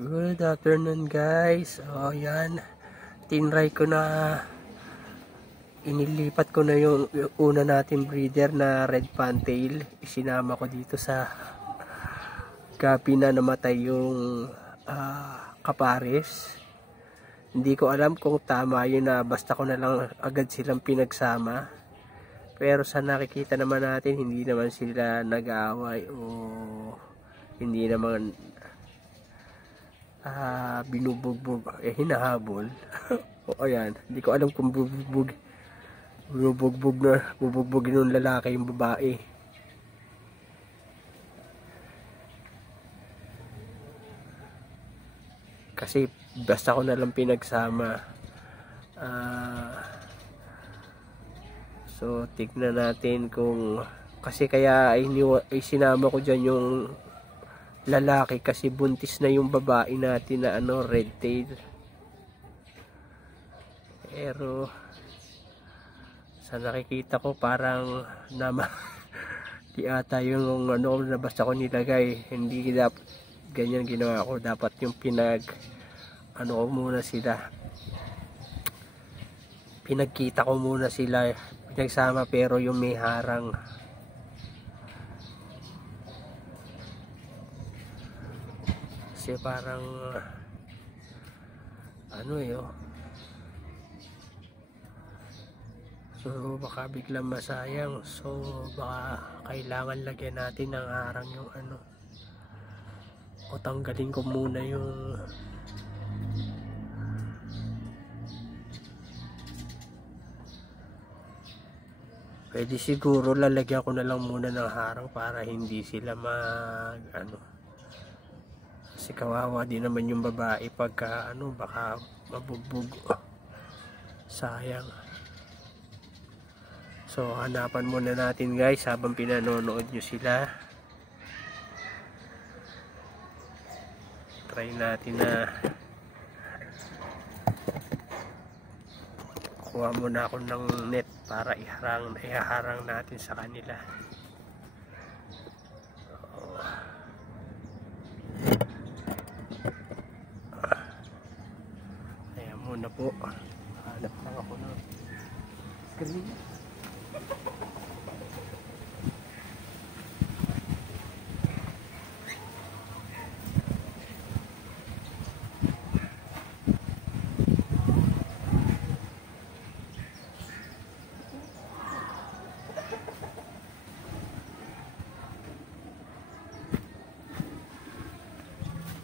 Good afternoon guys. Yan. Tinry ko na inilipat ko na yung una nating breeder na red fantail. Isinama ko dito sa gabi na namatay yung kapares. Hindi ko alam kung tama yun na basta ko na lang agad silang pinagsama. Pero sa nakikita naman natin, hindi naman sila nag-aaway o hindi naman binubugbog, hinahabol. O ayan, hindi ko alam kung bubugbogin ng lalaki yung babae. Kasi basta ko na lang pinagsama. So tignan natin kung, kasi kaya sinama ko dyan yung lalaki kasi buntis na yung babae natin na red tail. Pero sa nakikita ko parang di ata yung na basta ko nilagay. Hindi dapat ganyan ginawa ko. Dapat yung ko muna sila, pinagkita ko muna sila, pinagsama, pero yung may harang. Kasi parang so baka biglang masayang. So baka kailangan lagyan natin ng harang yung o tanggalin ko muna yung pwede siguro lalagyan ko na lang muna ng harang para hindi sila kasi kawawa din naman yung babae pagka baka mabugbog. Sayang. So hanapan muna natin guys habang pinanonood nyo sila. Try natin na kuha muna ako ng net para iharang natin sa kanila. Ayan muna po, hanap lang ako ng screen.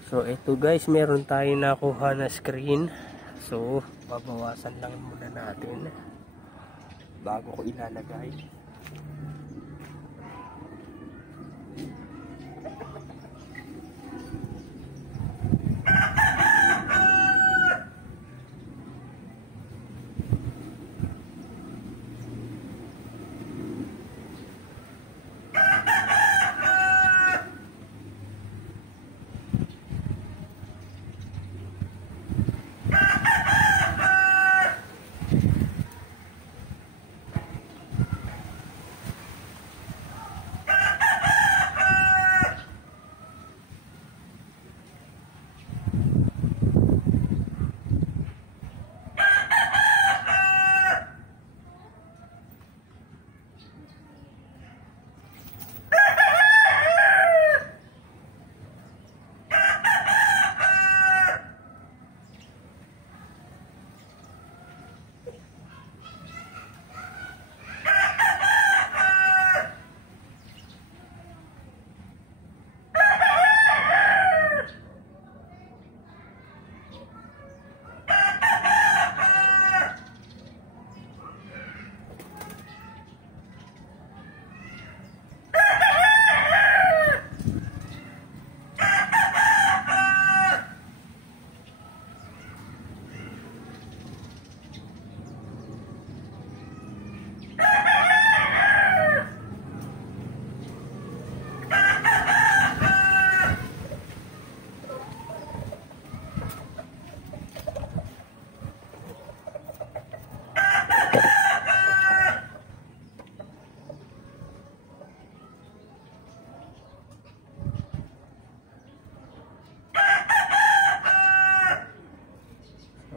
So ito guys, meron tayo nakuha na screen. So babawasan lang muna natin bago ko ilalagay.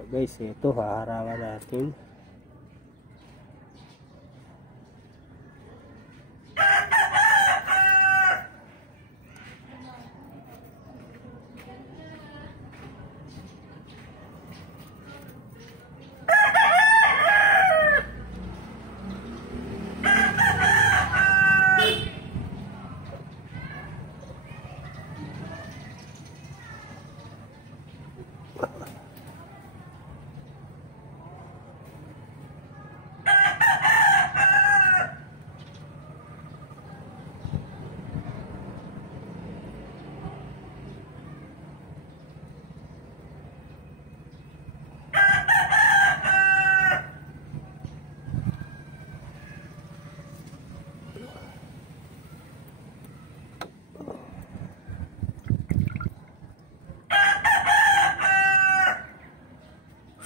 guys, ito haharawan natin.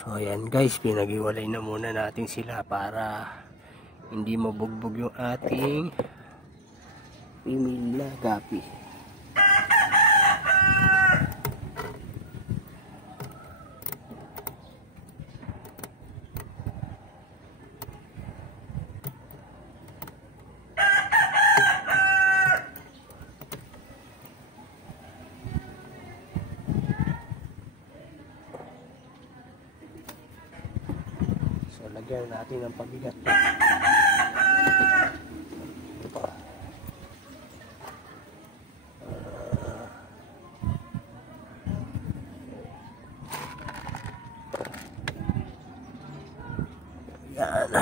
So ayan guys, pinag-iwalay na muna natin sila para hindi mabugbog yung ating female na gapi. So lagyan natin ng pabigat. Yan.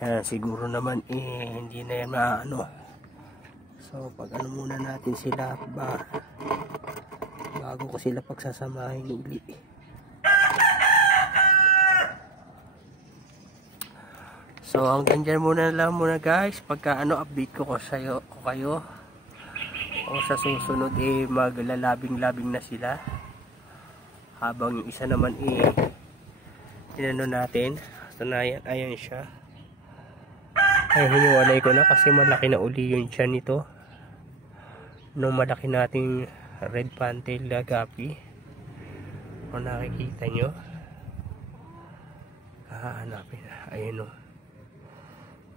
Yan, siguro naman hindi na yan maano. So pag ano muna natin sila bago ko sila pagsasamahin uli. So hanggang dyan muna lang guys. Pagka update ko kayo. O sa susunod maglalabing-labing na sila. Habang yung isa naman inano natin. Ayan siya. Ay, hiniwalay ko na kasi malaki na uli yung tiyan nito. No, malaki nating red pantail na gapi. Kung nakikita nyo. Hahanapin. Ayun o.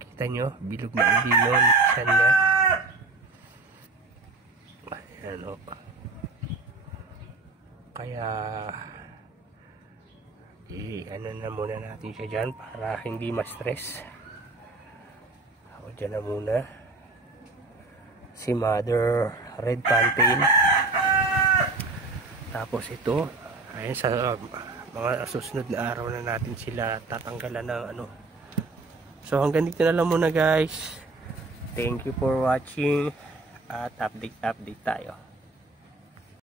Kita nyo, bilog na uli yung tiyan niya. Ayan o. Kaya ano na muna natin siya dyan para hindi ma-stress. O dyan na muna si mother red pantail. Tapos ito ayun, sa mga susunod na araw na natin sila tatanggalan ng ano. So hanggang dito na lang muna guys. Thank you for watching at update tayo.